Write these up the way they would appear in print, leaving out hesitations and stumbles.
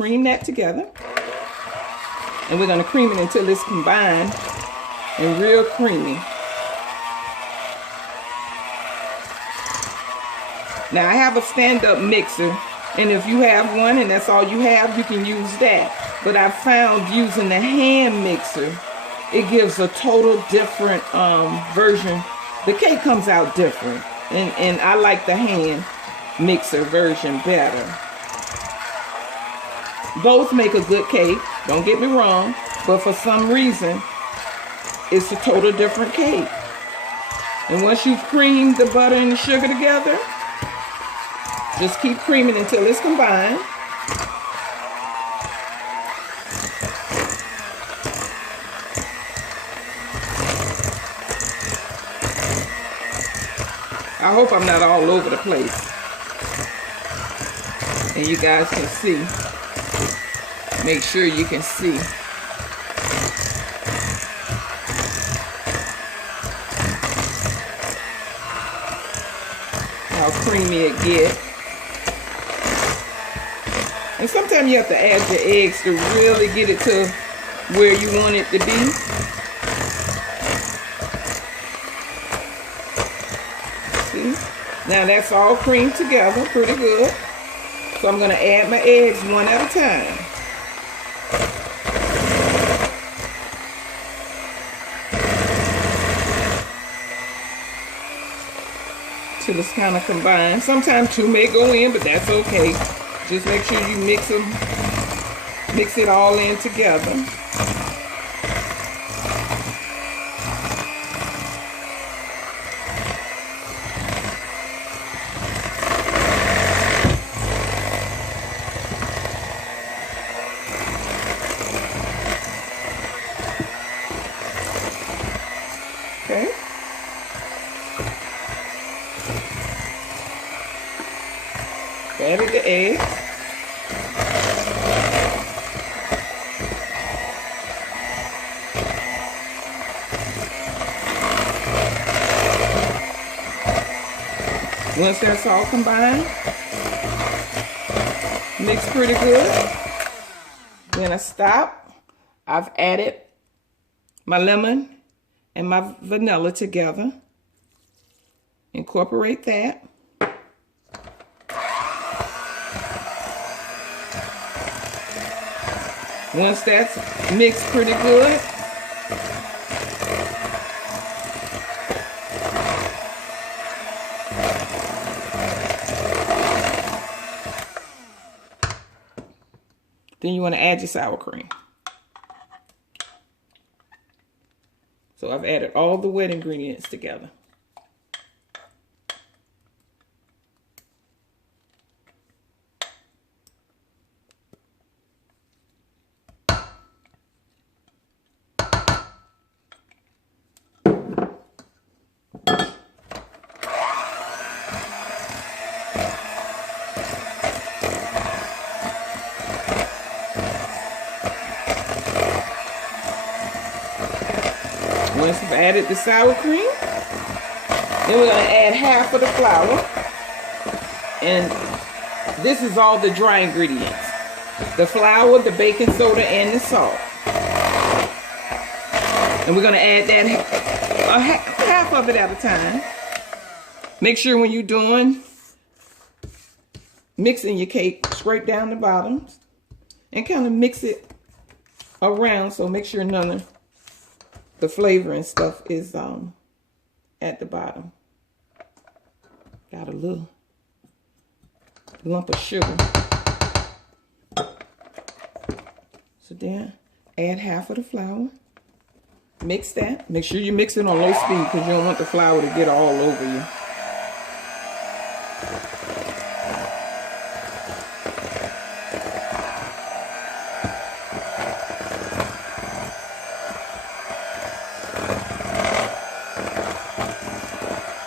Cream that together. And we're going to cream it until it's combined and real creamy. Now I have a stand-up mixer, and if you have one and that's all you have, you can use that. But I found using the hand mixer, it gives a total different version. The cake comes out different, and I like the hand mixer version better. Both make a good cake, don't get me wrong, but for some reason, it's a total different cake. And once you've creamed the butter and the sugar together, just keep creaming until it's combined. I hope I'm not all over the place. And you guys can see. Make sure you can see. How creamy it gets. And sometimes you have to add your eggs to really get it to where you want it to be. See? Now that's all creamed together pretty good. So I'm going to add my eggs one at a time. Till it's kind of combined. Sometimes two may go in, but that's okay. Just make sure you mix it all in together. Okay. Added the eggs. Once that's all combined, mix pretty good. Then I stop. I've added my lemon and my vanilla together. Incorporate that. Once that's mixed pretty good, then you want to add your sour cream. So I've added all the wet ingredients together. Once you've added the sour cream, then we're going to add half of the flour. And this is all the dry ingredients. The flour, the baking soda, and the salt. And we're going to add that half of it at a time. Make sure when you're doing mixing your cake, scrape down the bottoms and kind of mix it around. So make sure none of the flavor and stuff is at the bottom. Got a little lump of sugar. So then add half of the flour. Mix that. Make sure you mix it on low speed because you don't want the flour to get all over you.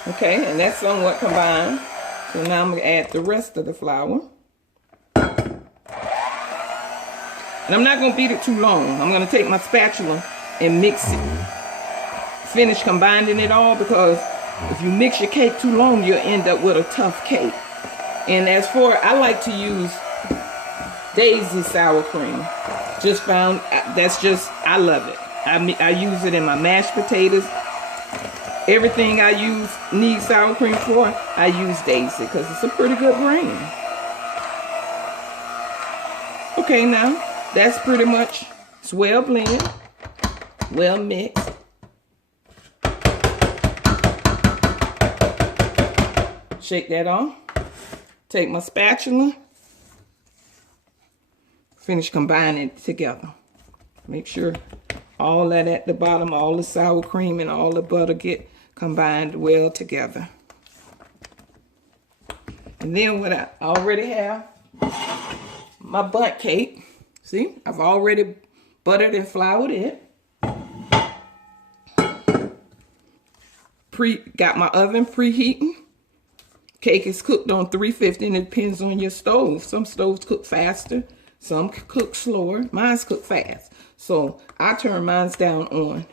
Okay, and that's somewhat combined. So now I'm going to add the rest of the flour. And I'm not going to beat it too long. I'm going to take my spatula and mix it. Finish combining it all, because if you mix your cake too long, you'll end up with a tough cake. And as for, I like to use Daisy sour cream. Just found, I love it. I use it in my mashed potatoes. Everything I need sour cream for, I use Daisy because it's a pretty good brand. Okay, now that's pretty much, it's well blended, well mixed. Shake that on. Take my spatula. Finish combining it together. Make sure all that at the bottom, all the sour cream and all the butter get combined well together. And then what I already have, my bundt cake. See, I've already buttered and floured it. Got my oven preheating. Cake is cooked on 350 and it depends on your stove. Some stoves cook faster, some cook slower. Mine's cook fast. So I turn mine's down on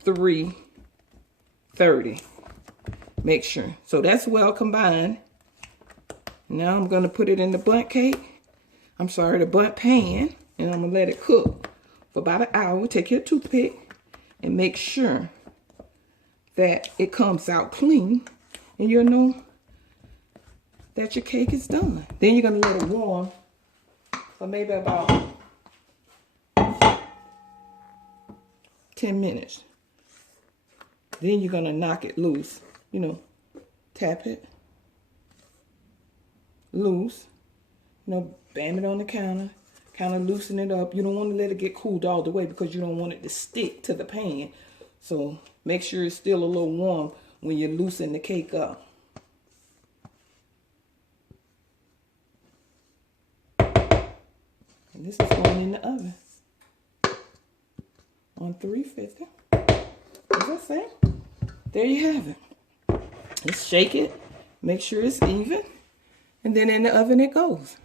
330. Make sure. So that's well combined. Now I'm going to put it in the bundt cake. I'm sorry, the bundt pan. And I'm going to let it cook for about an hour. Take your toothpick and make sure that it comes out clean. And you'll know that your cake is done. Then you're going to let it warm for maybe about 10 minutes. Then you're going to knock it loose. You know, tap it loose. You know, bam it on the counter. Kind of loosen it up. You don't want to let it get cooled all the way because you don't want it to stick to the pan. So make sure it's still a little warm when you loosen the cake up. And this is going in the oven on 350. As I say, there you have it. Just shake it, make sure it's even, and then in the oven it goes.